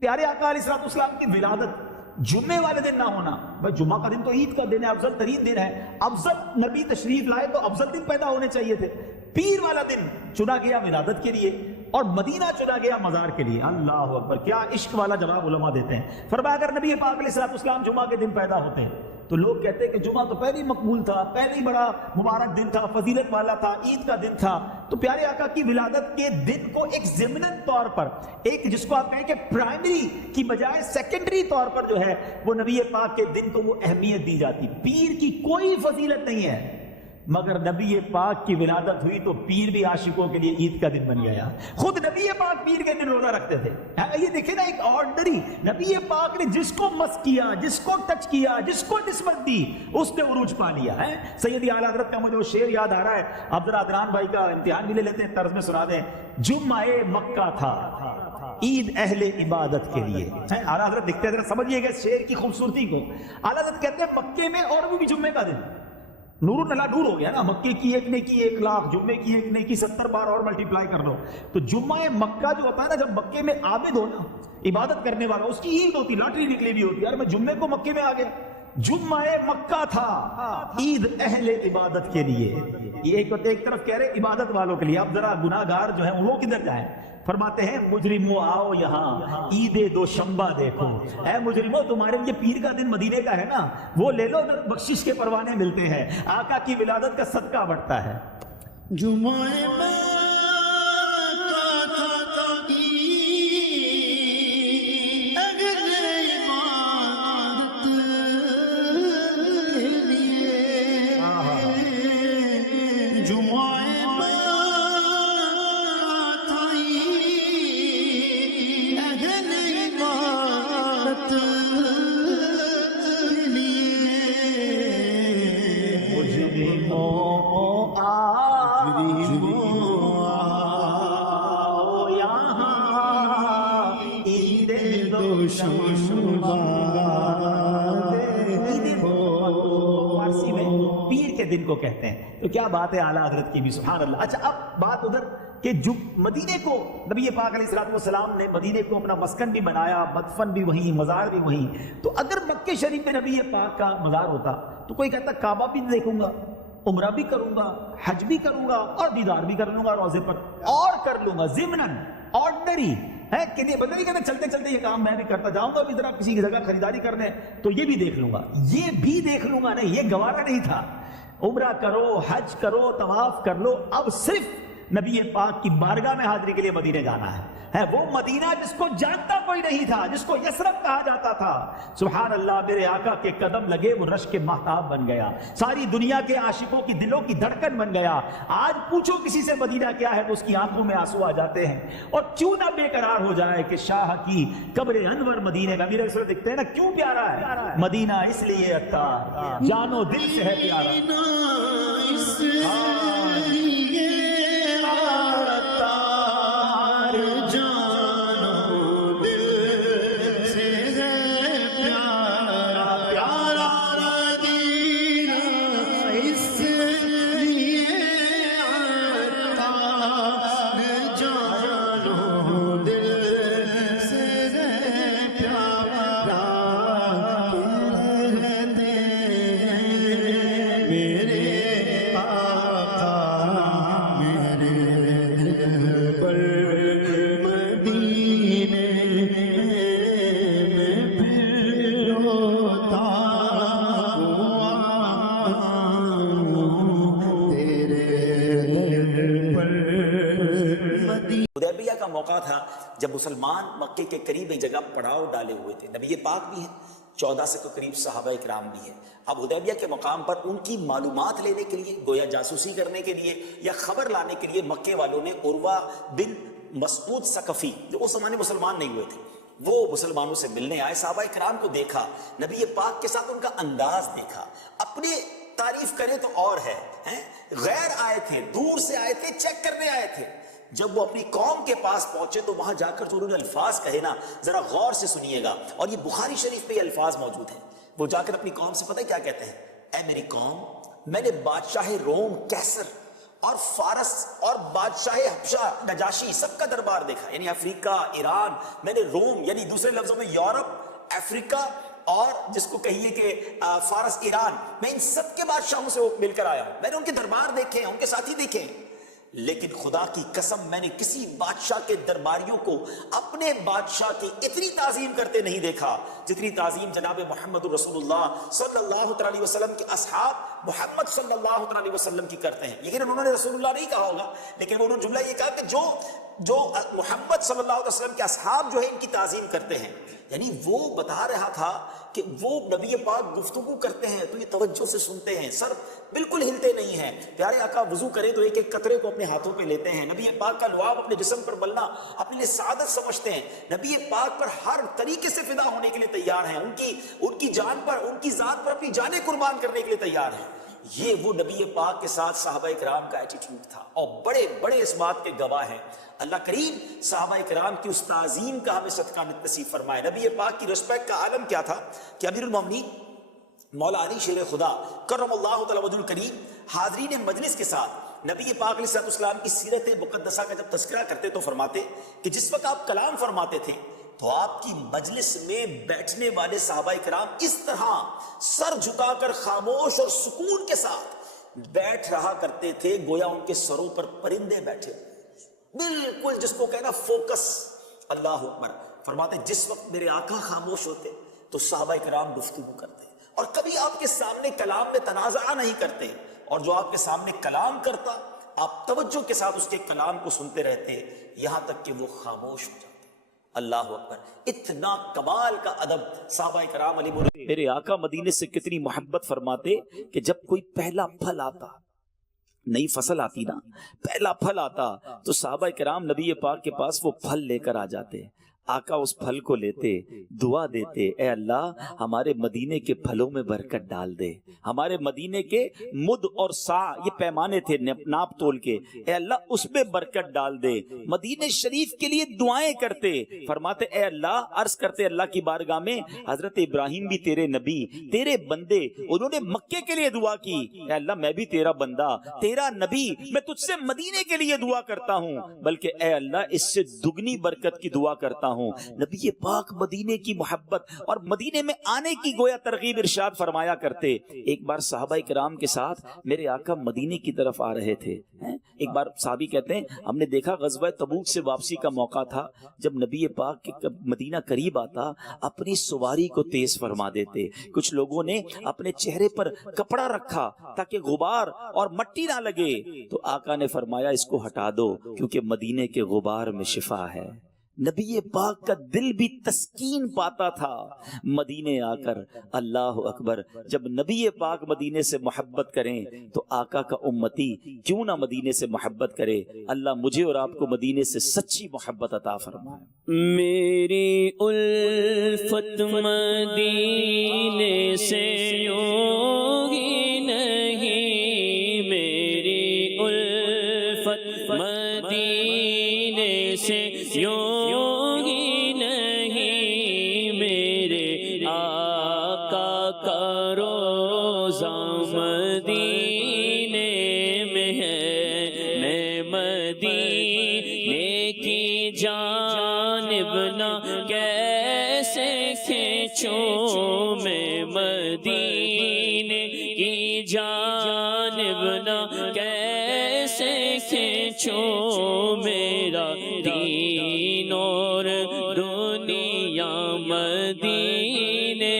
پیارے آقا علیہ السلام کی ولادت جمعے والے دن نہ ہونا، بھائی جمعہ کا دن تو عید کا دن ہے، افضل ترین دن ہے، افضل نبی تشریف لائے تو افضل دن پیدا ہونے چاہیے تھے۔ پیر والا دن چنا گیا ولادت کے لیے اور مدینہ چنا گیا مزار کے لیے۔ اللہ اکبر، کیا عشق والا جواب علماء دیتے ہیں۔ فرمایا اگر نبی پاک علیہ السلام جمعہ کے دن پیدا ہوتے ہیں تو لوگ کہتے ہیں کہ جمعہ تو پہلے ہی مقبول تھا، پہلے ہی بڑا مبارک دن تھا، فضیلت والا تھا، عید کا دن تھا۔ تو پیارے آقا کی ولادت کے دن کو ایک ضمناً طور پر، ایک جس کو آپ کہیں کہ پرائمری کی بجائے سیکنڈری طور پر جو ہے وہ نبی پاک کے دن کو وہ اہمیت دی جاتی۔ پیر کی کوئی فضیلت نہیں ہے، مگر نبی پاک کی ولادت ہوئی تو پیر بھی عاشقوں کے لیے عید کا دن بن گیا۔ خود نبی پاک پیر کے دن روزہ رکھتے تھے۔ یہ دیکھیں نا، ایک آرڈنری نبی پاک نے جس کو مس کیا، جس کو ٹچ کیا، جس کو نسبت دی، اس نے عروج پا لیا ہے۔ سیدی اعلیٰ حضرت کا مجھے وہ شعر یاد آ رہا ہے، آپ ذرا عدنان بھائی کا امتحان بھی لے لیتے ہیں، طرز میں سنا دیں۔ جمعہ مکہ تھا عید اہل عبادت کے لیے۔ اعلیٰ حضرت لکھتے ہیں، ذرا سمجھیے گا اس شعر کی خوبصورتی کو۔ اعلیٰ حضرت کہتے ہیں مکے میں اور بھی جمعے کا دن نور اللہ نور ہو گیا نا، مکے کی ایک نیکی 1,00,000، جمعے کی ایک نیکی 70 بار اور ملٹیپلائی کر دو تو جمعہ مکہ جو ہوتا ہے نا، جب مکے میں عابد ہو نا، عبادت کرنے والا، اس کی عید ہوتی، لاٹری نکلی بھی ہوتی، یار میں جمعے کو مکے میں آ گیا۔ جمعہ مکہ تھا عید اہل عبادت کے لیے۔ یہ ایک طرف کہہ رہے عبادت والوں کے لیے، اب ذرا گناہ گار جو ہیں وہ کدھر جائیں؟ فرماتے ہیں مجرموں آؤ یہاں عید دوشنبہ دیکھو۔ اے مجرموں، تمہارے لیے پیر کا دن مدینے کا ہے نا، وہ لے لو، بخشش کے پروانے ملتے ہیں، آقا کی ولادت کا صدقہ بڑھتا ہے۔ فارسی میں پیر کے دن کو کہتے ہیں۔ تو کیا بات ہے اعلیٰ حضرت کی بھی، سبحان اللہ۔ اچھا، اب بات ادھر کہ جو مدینے کو نبی پاک علیہ السلام نے مدینے کو اپنا مسکن بھی بنایا، مدفن بھی وہیں، مزار بھی وہیں، تو اگر مکہ شریف میں نبی پاک کا مزار ہوتا تو کوئی کہتا کعبہ بھی دیکھوں گا، عمرہ بھی کروں گا، حج بھی کروں گا اور دیدار بھی کر لوں گا روزے پر، اور کر لوں گا ضمناً آرڈنری ہے کہ نہیں، بدل نہیں کہتے چلتے چلتے یہ کام میں بھی کرتا جاؤں گا، بھی ذرا کسی کی جگہ خریداری کرنے تو یہ بھی دیکھ لوں گا، یہ بھی دیکھ لوں گا نہیں، یہ گوارا نہیں تھا۔ عمرہ کرو، حج کرو، طواف کر لو، اب صرف نبی پاک کی بارگاہ میں حاضری کے لیے مدینے جانا ہے وہ مدینہ جس کو جانتا کوئی نہیں تھا، جس کو یثرب کہا جاتا تھا۔ سبحان اللہ، میرے آقا کے قدم لگے، وہ رشک مہتاب بن گیا، ساری دنیا کے عاشقوں کی دلوں کی دھڑکن بن گیا۔ آج پوچھو کسی سے مدینہ کیا ہے تو اس کی آنکھوں میں آنسو آ جاتے ہیں، اور کیوں نہ بے قرار ہو جائے کہ شاہ کی قبر انور مدینے میں۔ میرے رسول دکھتے ہیں نا، کیوں پیارا ہے مدینہ، اس لیے عطار جانو دل سے ہے پیارا۔ حدیبیہ کا موقع تھا جب مسلمان مکے کے قریب ایک جگہ پڑاؤ ڈالے ہوئے تھے، نبی پاک بھی ہیں، 14 سے قریب صحابہ اکرام بھی ہیں۔ اب حدیبیہ کے مقام پر ان کی معلومات لینے کے لیے، گویا جاسوسی کرنے کے لیے یا خبر لانے کے لیے، مکے والوں نے عروہ بن مسعود ثقفی، جو اس زمانے مسلمان نہیں ہوئے تھے، وہ مسلمانوں سے ملنے آئے، صحابہ اکرام کو دیکھا، نبی پاک کے ساتھ ان کا انداز دیکھا، اپنے تعریف کرے تو اور ہے، غیر آئے تھے، دور سے آئے تھے، چیک کرنے آئے تھے۔ جب وہ اپنی قوم کے پاس پہنچے تو وہاں جا کر جو انہوں نے الفاظ کہے نا، ذرا غور سے سنیے گا، اور یہ بخاری شریف میں یہ الفاظ موجود ہیں۔ وہ جا کر اپنی قوم سے پتہ ہے کیا کہتے ہیں؟ اے میری قوم، میں نے بادشاہ روم کیسر اور فارس اور بادشاہ حبشہ نجاشی سب کا دربار دیکھا، یعنی افریقہ، ایران، میں نے روم، یعنی دوسرے لفظوں میں یورپ، افریقہ اور جس کو کہیے کہ فارس، ایران، میں ان سب کے بادشاہوں سے مل کر آیا ہوں، میں نے ان کے دربار دیکھے ہیں، ان کے ساتھی دیکھے ہیں، لیکن خدا کی قسم میں نے کسی بادشاہ کے درباریوں کو اپنے بادشاہ کی اتنی تعظیم کرتے نہیں دیکھا جتنی تعظیم جناب محمد رسول اللہ صلی اللہ علیہ وسلم کے اصحاب محمد صلی اللہ علیہ وسلم کی کرتے ہیں۔ لیکن انہوں نے رسول اللہ نہیں کہا ہوگا، لیکن انہوں نے جملہ یہ کہا کہ جو محمد صلی اللہ علیہ وسلم کے اصحاب جو ہے ان کی تعظیم کرتے ہیں، یعنی وہ بتا رہا تھا کہ وہ نبی پاک گفتگو کرتے ہیں تو یہ توجہ سے سنتے ہیں، سر بالکل ہلتے نہیں ہیں۔ پیارے آقا وضو کرے تو ایک ایک قطرے کو اپنے ہاتھوں پہ لیتے ہیں، نبی پاک کا لعاب اپنے جسم پر ملنا اپنے لیے سعادت سمجھتے ہیں، نبی پاک پر ہر طریقے سے فدا ہونے کے لیے تیار ہیں، ان کی جان پر، ان کی ذات پر اپنی جانیں قربان کرنے کے لیے تیار ہیں۔ یہ وہ نبی پاک کے ساتھ صحابہ کرام کا ایٹیٹیوڈ تھا، اور بڑے بڑے اس بات کے گواہ ہیں۔ اللہ کریم صحابہ کرام کی اس تعظیم کا ہمیں صدقہ نصیب فرمائے۔ نبی پاک کی رسپیکٹ کا عالم کیا تھا کہ امیر المومنین مولا علی شیر خدا کرم اللہ تعالی وجہ الکریم حاضرین مجلس کے ساتھ نبی پاک علیہ السلام کی سیرت مقدسہ کا جب تذکرہ کرتے تو فرماتے کہ جس وقت آپ کلام فرماتے تھے تو آپ کی مجلس میں بیٹھنے والے صحابہ کرام اس طرح سر جھکا کر خاموش اور سکون کے ساتھ بیٹھ رہا کرتے تھے گویا ان کے سروں پر پرندے بیٹھے، بالکل جس کو کہنا فوکس۔ اللہ اکبر۔ فرماتے جس وقت میرے آقا خاموش ہوتے تو صحابہ کرام گفتگو کرتے، اور کبھی آپ کے سامنے کلام میں تنازع نہیں کرتے، اور جو آپ کے سامنے کلام کرتا آپ توجہ کے ساتھ اس کے کلام کو سنتے رہتے یہاں تک کہ وہ خاموش ہو جاتے۔ اللہ اکبر۔ اتنا کمال کا ادب صحابہ کرام علی میرے آقا مدینے سے کتنی محبت فرماتے کہ جب کوئی پہلا پھل آتا، نئی فصل آتی نا، پہلا پھل آتا تو صحابہ کرام نبی پاک کے پاس وہ پھل لے کر آ جاتے، آقا اس پھل کو لیتے، دعا دیتے، اے اللہ ہمارے مدینے کے پھلوں میں برکت ڈال دے، ہمارے مدینے کے مد اور سا یہ پیمانے تھے ناپ تول کے، اے اللہ اس میں برکت ڈال دے۔ مدینے شریف کے لیے دعائیں کرتے، فرماتے اے اللہ، عرض کرتے اللہ کی بارگاہ میں حضرت ابراہیم بھی تیرے نبی، تیرے بندے، انہوں نے مکے کے لیے دعا کی، اے اللہ میں بھی تیرا بندہ، تیرا نبی، میں تجھ سے مدینے کے لیے دعا کرتا ہوں، بلکہ اے اللہ اس سے دگنی برکت کی دعا کرتا ہوں۔ نبی پاک مدینے کی محبت اور مدینے میں آنے کی گویا ترغیب ارشاد فرمایا کرتے۔ ایک بار صحابہ کرام کے ساتھ میرے آقا مدینے کی طرف آ رہے تھے، ایک بار صحابی کہتے ہیں ہم نے دیکھا غزوہ تبوک سے واپسی کا موقع تھا، جب نبی پاک کے مدینہ قریب آتا اپنی سواری کو تیز فرما دیتے، کچھ لوگوں نے اپنے چہرے پر کپڑا رکھا تاکہ غبار اور مٹی نہ لگے، تو آقا نے فرمایا اس کو ہٹا دو کیونکہ مدینے کے غبار میں شفا ہے۔ نبی پاک کا دل بھی تسکین پاتا تھا مدینے آ کر۔ اللہ اکبر۔ جب نبی پاک مدینے سے محبت کریں تو آقا کا امتی کیوں نہ مدینے سے محبت کرے۔ اللہ مجھے اور آپ کو مدینے سے سچی محبت عطا فرمائے۔ میری الفت مدینے سے یوں ہی نہیں، میری الفت مدینے سے یوں ہی نہیں، میرے آقا کا روزہ مدینے میں ہے، میں مدینے کی جانب نہ کیسے کھینچوں، میں مدینے کی جانب نہ کیسے کھینچوں، میرا دین اور دنیا مدینے